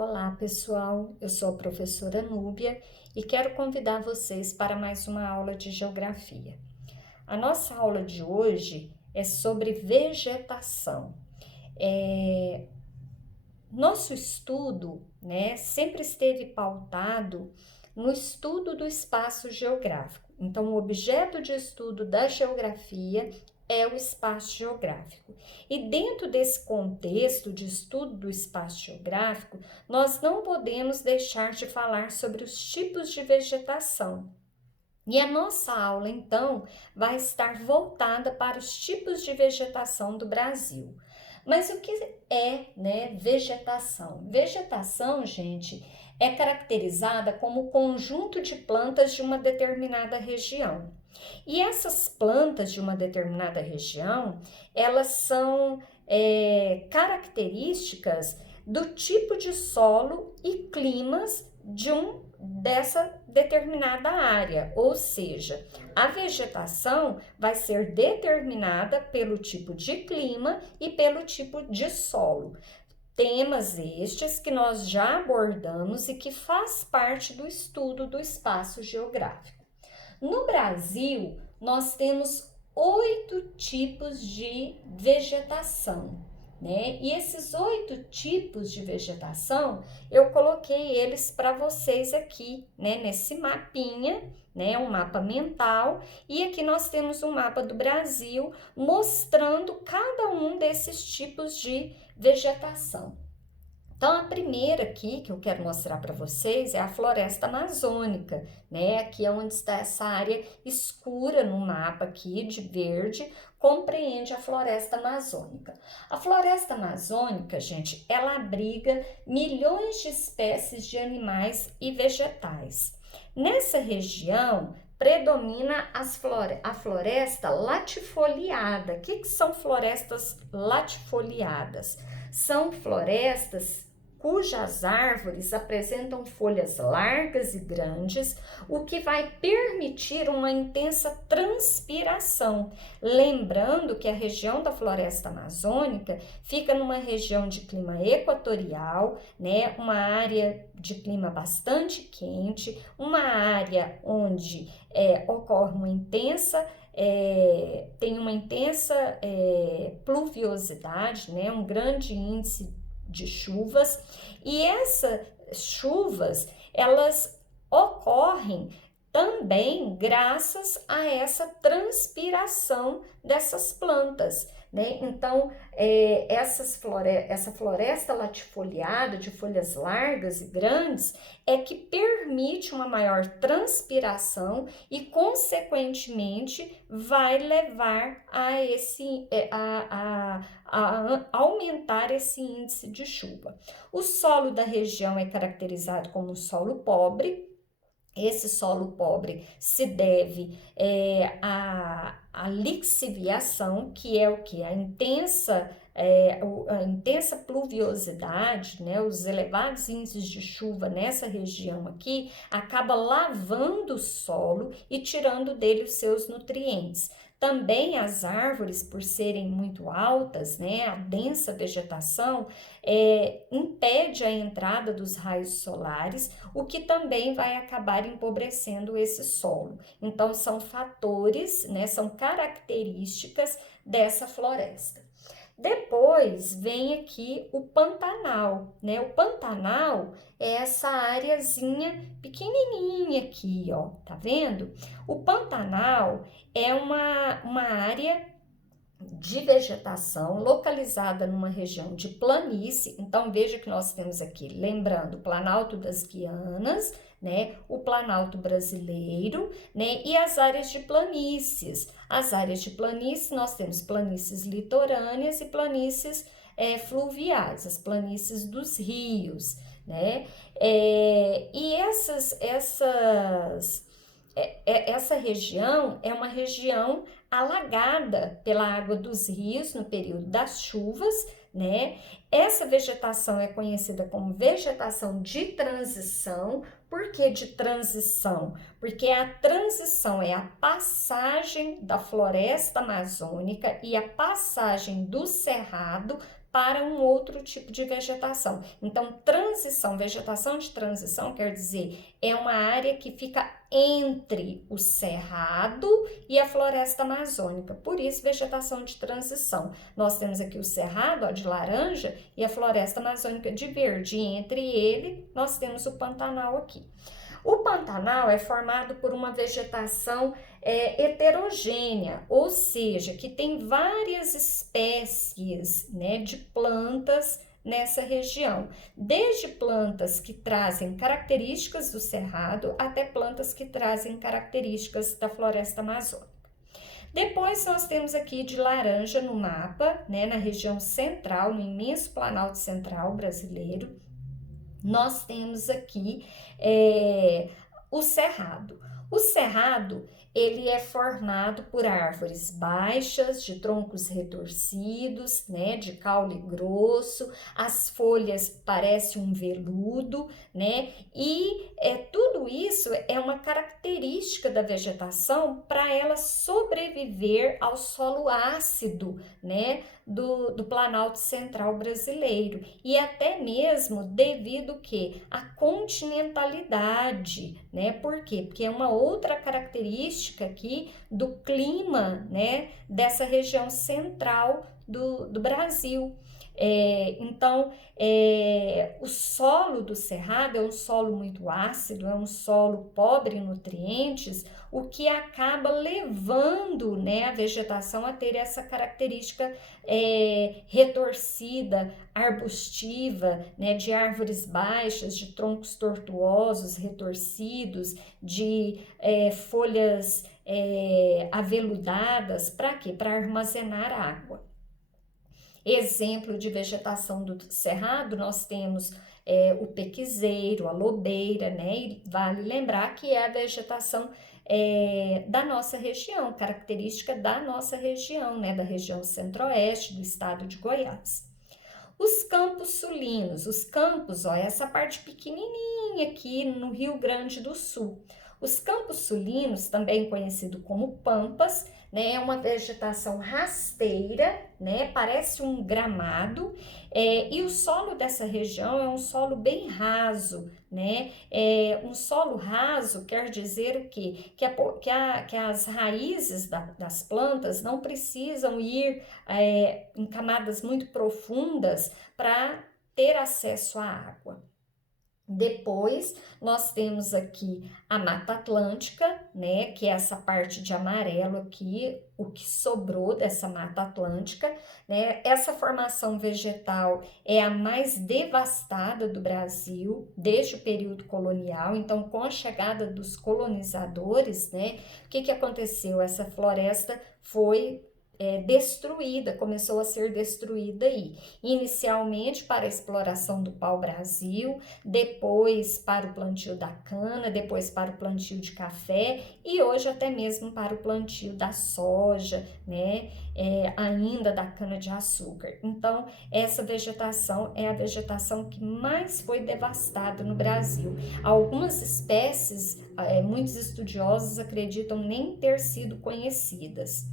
Olá, pessoal. Eu sou a professora Núbia e quero convidar vocês para mais uma aula de geografia. A nossa aula de hoje é sobre vegetação. Nosso estudo, sempre esteve pautado no estudo do espaço geográfico. Então, o objeto de estudo da geografia é o espaço geográfico. E dentro desse contexto de estudo do espaço geográfico, nós não podemos deixar de falar sobre os tipos de vegetação. E a nossa aula, então, vai estar voltada para os tipos de vegetação do Brasil. Mas o que é, vegetação? Vegetação, gente, é caracterizada como o conjunto de plantas de uma determinada região. E essas plantas de uma determinada região, elas são características do tipo de solo e climas dessa determinada área, ou seja, a vegetação vai ser determinada pelo tipo de clima e pelo tipo de solo. Temas estes que nós já abordamos e que faz parte do estudo do espaço geográfico. No Brasil, nós temos 8 tipos de vegetação, E esses 8 tipos de vegetação, eu coloquei eles para vocês aqui, nesse mapinha, um mapa mental, e aqui nós temos um mapa do Brasil mostrando cada um desses tipos de vegetação. Então, a primeira aqui que eu quero mostrar para vocês é a floresta amazônica, Aqui é onde está essa área escura no mapa aqui, de verde, compreende a floresta amazônica. A floresta amazônica, gente, ela abriga milhões de espécies de animais e vegetais. Nessa região, predomina a floresta latifoliada. O que são florestas latifoliadas? São florestas cujas árvores apresentam folhas largas e grandes, o que vai permitir uma intensa transpiração. Lembrando que a região da floresta amazônica fica numa região de clima equatorial, uma área de clima bastante quente, uma área onde ocorre uma intensa tem uma intensa pluviosidade, um grande índice de chuvas, e essas chuvas, elas ocorrem também graças a essa transpiração dessas plantas, Então, essa floresta latifoliada de folhas largas e grandes é que permite uma maior transpiração e, consequentemente, vai levar a aumentar esse índice de chuva. O solo da região é caracterizado como um solo pobre. Esse solo pobre se deve à lixiviação, que é o que? A intensa pluviosidade, os elevados índices de chuva nessa região aqui, acaba lavando o solo e tirando dele os seus nutrientes. Também as árvores, por serem muito altas, a densa vegetação impede a entrada dos raios solares, o que também vai acabar empobrecendo esse solo. Então, são fatores, são características dessa floresta. Depois vem aqui o Pantanal, O Pantanal é essa areazinha pequenininha aqui, ó, tá vendo? O Pantanal é uma área de vegetação localizada numa região de planície. Então, veja que nós temos aqui, lembrando, o Planalto das Guianas, o Planalto brasileiro, e as áreas de planícies. As áreas de planície, nós temos planícies litorâneas e planícies fluviais, as planícies dos rios, E essa região é uma região alagada pela água dos rios no período das chuvas, Essa vegetação é conhecida como vegetação de transição. Por que de transição? Porque a transição é a passagem da floresta amazônica e a passagem do cerrado para um outro tipo de vegetação. Então, vegetação de transição quer dizer, é uma área que fica entre o cerrado e a floresta amazônica, por isso vegetação de transição. Nós temos aqui o cerrado, ó, de laranja, e a floresta amazônica de verde, e entre ele nós temos o Pantanal aqui. O Pantanal é formado por uma vegetação heterogênea, ou seja, que tem várias espécies, né, de plantas nessa região, desde plantas que trazem características do cerrado até plantas que trazem características da floresta amazônica. Depois nós temos aqui de laranja no mapa, né, na região central, no imenso Planalto Central brasileiro, nós temos aqui o cerrado. O cerrado, ele é formado por árvores baixas, de troncos retorcidos, né, de caule grosso, as folhas parecem um veludo, né, e tudo isso é uma característica da vegetação para ela sobreviver ao solo ácido, né, do Planalto Central brasileiro, e até mesmo devido que a continentalidade, né? Por quê? Porque é uma outra característica aqui do clima, né, dessa região central do Brasil. Então, o solo do cerrado é um solo muito ácido, é um solo pobre em nutrientes, o que acaba levando, né, a vegetação a ter essa característica retorcida, arbustiva, né, de árvores baixas, de troncos tortuosos, retorcidos, de folhas aveludadas, para quê? Para armazenar água. Exemplo de vegetação do cerrado, nós temos o pequizeiro, a lobeira, né? E vale lembrar que é a vegetação da nossa região, característica da nossa região, né? Da região centro-oeste do estado de Goiás. Os campos sulinos, os campos, ó, essa parte pequenininha aqui no Rio Grande do Sul. Os campos sulinos, também conhecido como pampas, né, é uma vegetação rasteira, né, parece um gramado, e o solo dessa região é um solo bem raso, né, um solo raso quer dizer o quê? Que as raízes das plantas não precisam ir em camadas muito profundas para ter acesso à água. Depois, nós temos aqui a Mata Atlântica, né, que é essa parte de amarelo aqui, o que sobrou dessa Mata Atlântica, né? Essa formação vegetal é a mais devastada do Brasil desde o período colonial. Então, com a chegada dos colonizadores, né, o que aconteceu? Essa floresta foi destruída, começou a ser destruída aí, inicialmente para a exploração do pau-brasil, depois para o plantio da cana, depois para o plantio de café e hoje até mesmo para o plantio da soja, né, ainda da cana-de-açúcar. Então, essa vegetação é a vegetação que mais foi devastada no Brasil. Algumas espécies, muitos estudiosos acreditam nem ter sido conhecidas.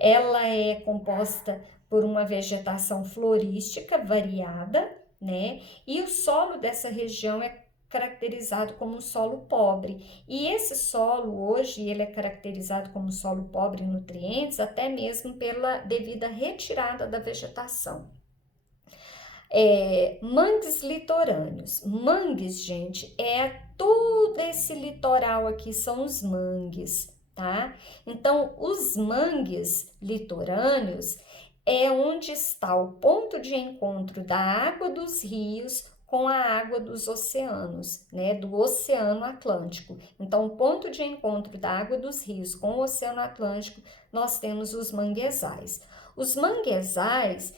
Ela é composta por uma vegetação florística variada, né? E o solo dessa região é caracterizado como um solo pobre. E esse solo hoje ele é caracterizado como um solo pobre em nutrientes, até mesmo pela devida retirada da vegetação. Mangues litorâneos. Mangues, gente, todo esse litoral aqui são os mangues. Tá? Então, os mangues litorâneos é onde está o ponto de encontro da água dos rios com a água dos oceanos, né, do Oceano Atlântico. Então, o ponto de encontro da água dos rios com o Oceano Atlântico, nós temos os manguezais. Os manguezais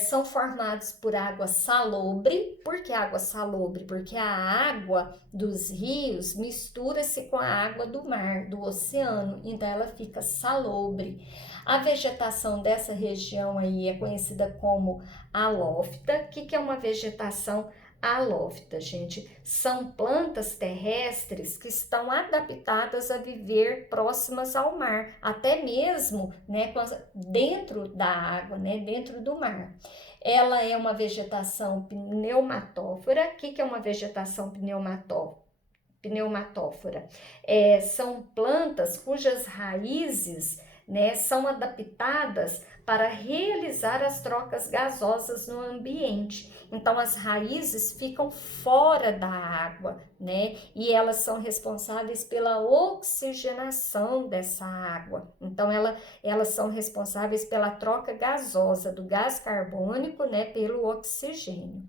são formados por água salobre. Por que água salobre? Porque a água dos rios mistura-se com a água do mar, do oceano, então ela fica salobre. A vegetação dessa região aí é conhecida como halófita. O que é uma vegetação halófita, gente? São plantas terrestres que estão adaptadas a viver próximas ao mar, até mesmo, né, dentro da água, né, dentro do mar. Ela é uma vegetação pneumatófora. O que é uma vegetação pneumatófora? São plantas cujas raízes, né, são adaptadas para realizar as trocas gasosas no ambiente. Então, as raízes ficam fora da água, né? E elas são responsáveis pela oxigenação dessa água. Então, elas são responsáveis pela troca gasosa do gás carbônico, né, pelo oxigênio.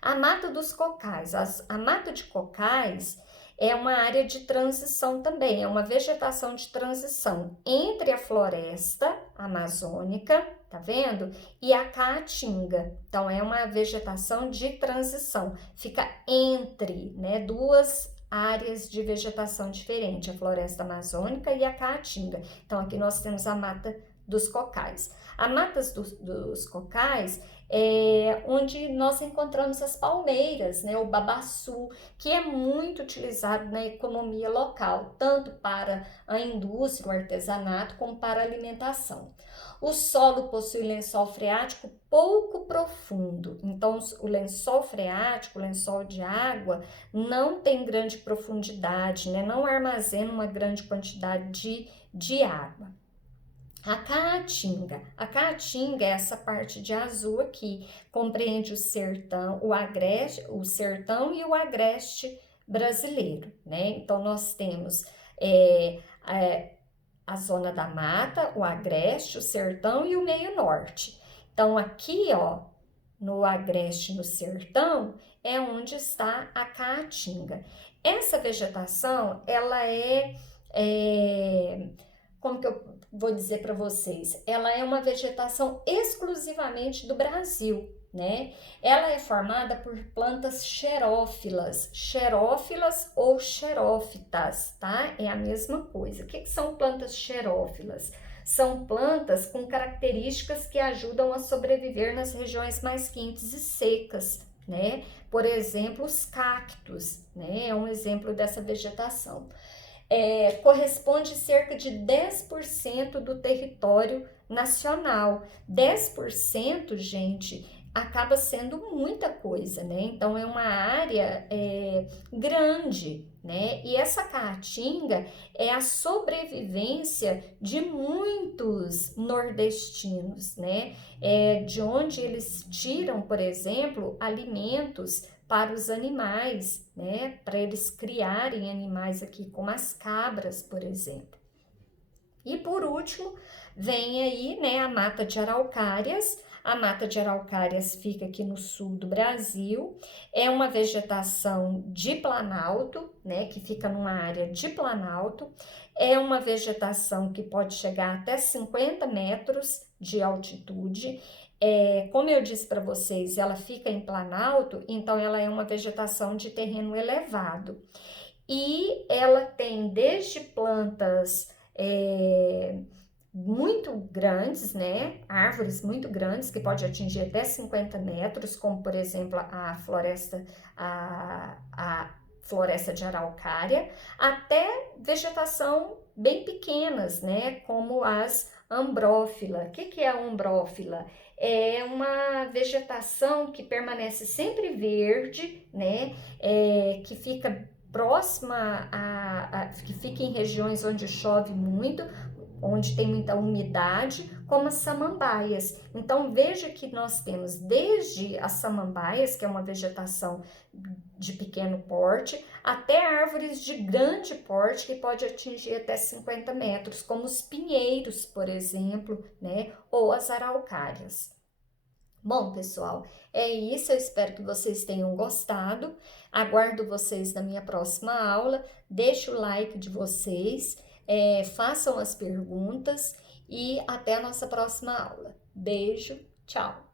A mata dos cocais. A mata de cocais é uma área de transição também, é uma vegetação de transição entre a floresta amazônica, tá vendo? E a caatinga. Então, é uma vegetação de transição, fica entre, né, duas áreas de vegetação diferente, a floresta amazônica e a caatinga. Então, aqui nós temos a mata dos cocais. A mata dos cocais é onde nós encontramos as palmeiras, né, o babaçu, que é muito utilizado na economia local, tanto para a indústria, o artesanato, como para a alimentação. O solo possui lençol freático pouco profundo, então o lençol freático, o lençol de água, não tem grande profundidade, né, não armazena uma grande quantidade de água. A caatinga é essa parte de azul aqui, compreende o sertão, o sertão e o agreste brasileiro, né? Então, nós temos a zona da mata, o agreste, o sertão e o meio norte. Então, aqui, ó, no agreste, no sertão, é onde está a caatinga. Essa vegetação, ela como que eu vou dizer para vocês? Ela é uma vegetação exclusivamente do Brasil, né? Ela é formada por plantas xerófilas ou xerófitas, tá? É a mesma coisa. O que são plantas xerófilas? São plantas com características que ajudam a sobreviver nas regiões mais quentes e secas, né? Por exemplo, os cactos, né? É um exemplo dessa vegetação. Corresponde cerca de 10% do território nacional. 10%, gente, acaba sendo muita coisa, né? Então, é uma área grande, né? E essa caatinga é a sobrevivência de muitos nordestinos, né? De onde eles tiram, por exemplo, alimentos para os animais, né? Para eles criarem animais aqui, como as cabras, por exemplo. E por último, vem aí, né, a mata de araucárias. A mata de araucárias fica aqui no sul do Brasil. É uma vegetação de planalto, né, que fica numa área de planalto. É uma vegetação que pode chegar até 50 metros de altitude. Como eu disse para vocês, ela fica em planalto, então ela é uma vegetação de terreno elevado. E ela tem desde plantas muito grandes, né? Árvores muito grandes, que pode atingir até 50 metros, como por exemplo a floresta de araucária, até vegetação bem pequenas, né? Como as ambrófila. O que é a ambrófila? É uma vegetação que permanece sempre verde, né? Que fica próxima que fica em regiões onde chove muito, onde tem muita umidade, como as samambaias. Então, veja que nós temos desde as samambaias, que é uma vegetação de pequeno porte, até árvores de grande porte, que pode atingir até 50 metros, como os pinheiros, por exemplo, né? Ou as araucárias. Bom, pessoal, é isso. Eu espero que vocês tenham gostado. Aguardo vocês na minha próxima aula. Deixe o like de vocês, façam as perguntas e até a nossa próxima aula. Beijo, tchau!